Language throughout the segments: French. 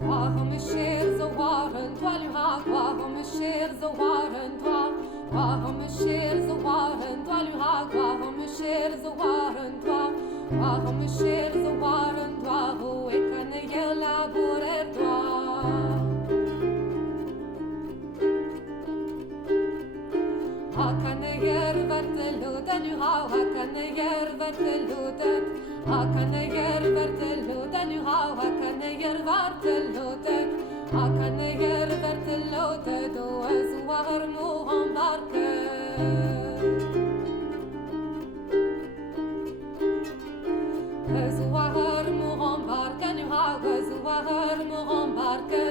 Waarom is zeer zo warend, waar u haakt? Waarom is zeer zo warend, waar? Waarom is zeer zo warend, waar u haakt? Waarom is zeer zo warend, waar? Waarom is zeer zo warend, waar? Hoe ik kan je laborer, waar? Hakaneger verteluden, u hou, hakaneger verteluden. Hakaneger verteluden, u hou, hakaneger verteluden. Hakaneger verteluden, do es war mohan barke. Es war mohan barke, u hou, es war mohan barke.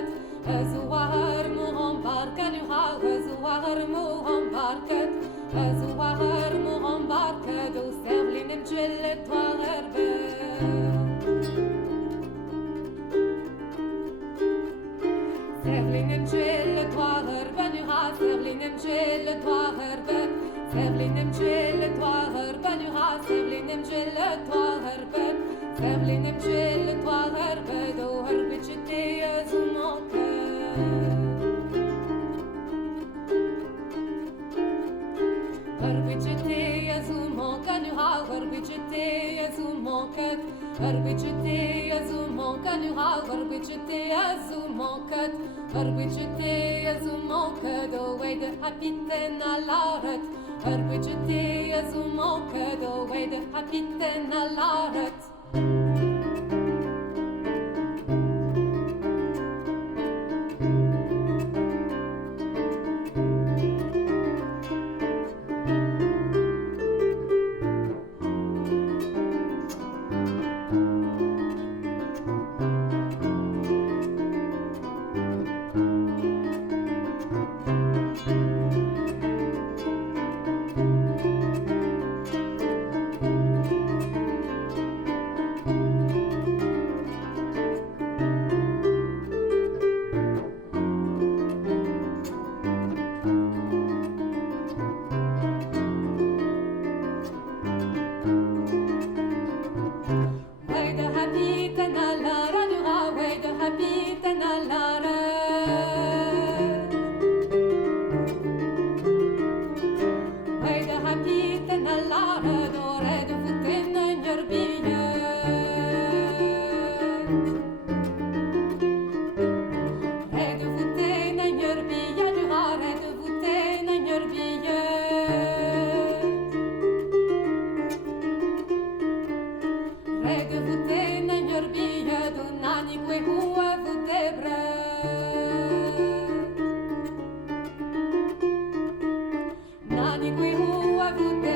Es war mohan barke, u hou, es war mohan barke. Es war mohan barke, do sterlinem tjellet var erbe. Serlinem tjellet var erbe, nu har serlinem tjellet var erbe. Serlinem tjellet var erbe, nu har serlinem tjellet var erbe. Serlinem tjellet var erbe, do erbe tjette azumoke. Arbicete azumoka, nu har arbicete azumoka. Arbicete azumoka, nu har arbicete azumoka. Arbicete azumoka, do way the hapiten alaret. Arbicete azumoka, do way the hapiten alaret. Nani qui hu avute